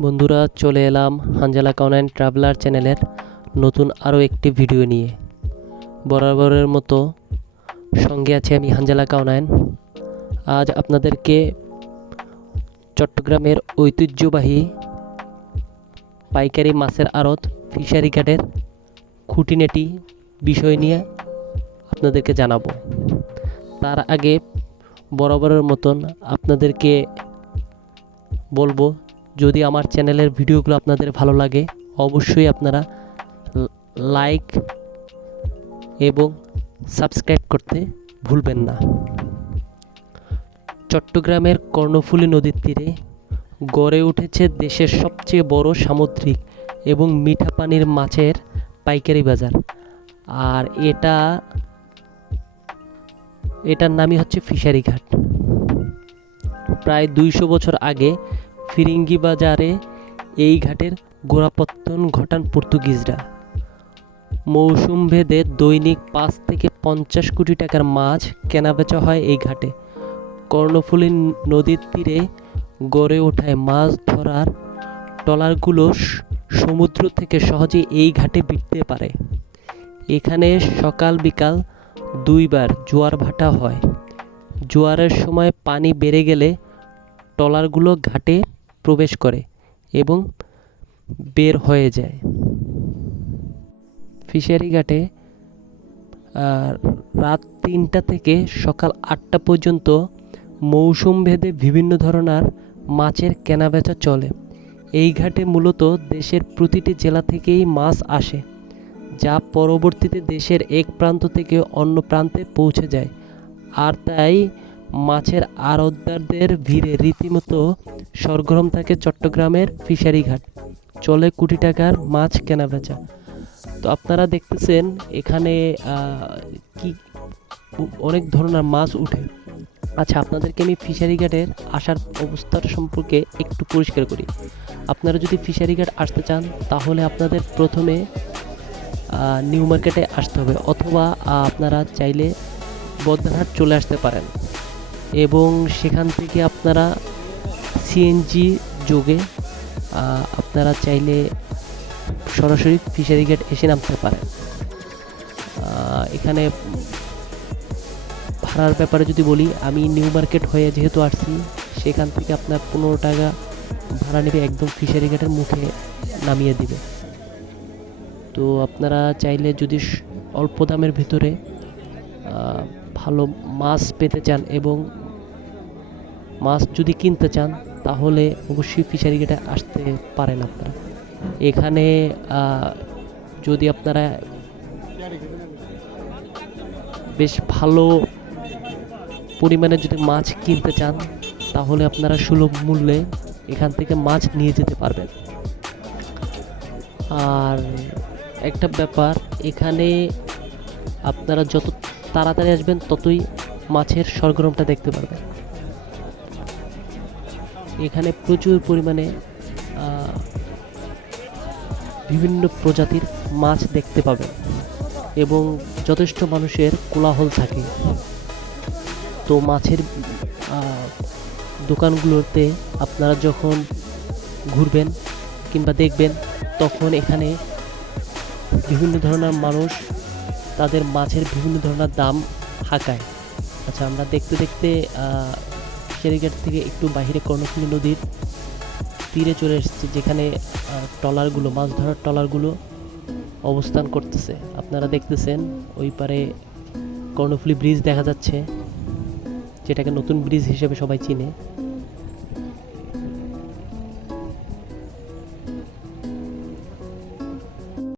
বন্ধুরা, চলে এলাম হাঞ্জালা কাউনাইন ট্রাভেলার চ্যানেলের নতুন আরও একটি ভিডিও নিয়ে। বরাবরের মতো সঙ্গে আছে আমি হাঞ্জালা কাউনাইন আজ আপনাদেরকে চট্টগ্রামের ঐতিহ্যবাহী পাইকারি মাছের আড়ত ফিশারি ঘাটের খুঁটিনাটি বিষয় নিয়ে আপনাদেরকে জানাব। তার আগে বরাবরের মতন আপনাদেরকে বলব যদি আমার চ্যানেলের ভিডিওগুলো আপনাদের ভালো লাগে, অবশ্যই আপনারা লাইক এবং সাবস্ক্রাইব করতে ভুলবেন না। চট্টগ্রামের কর্ণফুলী নদীর তীরে গড়ে উঠেছে দেশের সবচেয়ে বড় সামুদ্রিক এবং মিঠা পানির মাছের পাইকারি বাজার। আর এটা, এটার নামই হচ্ছে ফিশারি ঘাট। প্রায় দুইশো বছর আগে ফিরিঙ্গি বাজারে এই ঘাটের গোড়াপত্তন ঘটান পর্তুগিজরা। মৌসুম ভেদে দৈনিক পাঁচ থেকে পঞ্চাশ কোটি টাকার মাছ কেনাবেচা হয় এই ঘাটে। কর্ণফুলী নদীর তীরে গড়ে ওঠায় মাছ ধরার ট্রলারগুলো সমুদ্র থেকে সহজে এই ঘাটে বিটতে পারে। এখানে সকাল বিকাল দুইবার জোয়ার ভাটা হয়। জোয়ারের সময় পানি বেড়ে গেলে ট্রলারগুলো ঘাটে প্রবেশ করে এবং বের হয়ে যায়। ফিশারি ঘাটে রাত তিনটা থেকে সকাল আটটা পর্যন্ত মৌসুম ভেদে বিভিন্ন ধরনের মাছের কেনাবেচা চলে। এই ঘাটে মূলত দেশের প্রতিটি জেলা থেকেই মাছ আসে, যা পরবর্তীতে দেশের এক প্রান্ত থেকে অন্য প্রান্তে পৌঁছে যায়। আর তাই মাছের আড়তদারদের ভিড়ে রীতিমতো সরগরম থাকে চট্টগ্রামের ফিশারি ঘাট চলে কোটি টাকার মাছ কেনা বেচা তো আপনারা দেখতেছেন এখানে কি, অনেক ধরনের মাছ উঠে। আচ্ছা আপনাদেরকে আমি ফিশারি ঘাটের আসার অবস্থার সম্পর্কে একটু পরিষ্কার করি। আপনারা যদি ফিশারি ঘাট আসতে চান, তাহলে আপনাদের প্রথমে নিউ মার্কেটে আসতে হবে। অথবা আপনারা চাইলে বদ্রাহাট চলে আসতে পারেন। এবং সেখান থেকে আপনারা সিএনজি যোগে আপনারা চাইলে সরাসরি ফিশারি গেট এসে নামতে পারেন। এখানে ভাড়ার ব্যাপারে যদি বলি, আমি নিউ মার্কেট হয়ে যেহেতু আসছি, সেখান থেকে আপনার পনেরো টাকা ভাড়া নেবে একদম ফিশারি গেটের মুখে নামিয়ে দিবে। তো আপনারা চাইলে যদি অল্প দামের ভিতরে ভালো মাছ পেতে চান এবং মাছ যদি কিনতে চান, তাহলে অবশ্যই ফিশারি গেটে আসতে পারেন আপনারা। এখানে যদি আপনারা বেশ ভালো পরিমাণে যদি মাছ কিনতে চান, তাহলে আপনারা সুলভ মূল্যে এখান থেকে মাছ নিয়ে যেতে পারবেন। আর একটা ব্যাপার, এখানে আপনারা যত তাড়াতাড়ি আসবেন, ততই মাছের সরগরমটা দেখতে পারবেন। এখানে প্রচুর পরিমাণে বিভিন্ন প্রজাতির মাছ দেখতে পাবেন এবং যথেষ্ট মানুষের কোলাহল থাকে। তো মাছের দোকানগুলোতে আপনারা যখন ঘুরবেন কিংবা দেখবেন, তখন এখানে বিভিন্ন ধরনের মানুষ তাদের মাছের বিভিন্ন ধরনের দাম হাঁকায়। আচ্ছা আমরা দেখতে দেখতে ফেরিঘাট থেকে একটু বাহিরে কর্ণফুলী নদীর তীরে চলে এসেছি, যেখানে ট্রলারগুলো, মাছ ধরার ট্রলারগুলো অবস্থান করতেছে। আপনারা দেখতেছেন, ওই পারে কর্ণফুলী ব্রিজ দেখা যাচ্ছে, যেটাকে নতুন ব্রিজ হিসেবে সবাই চিনে।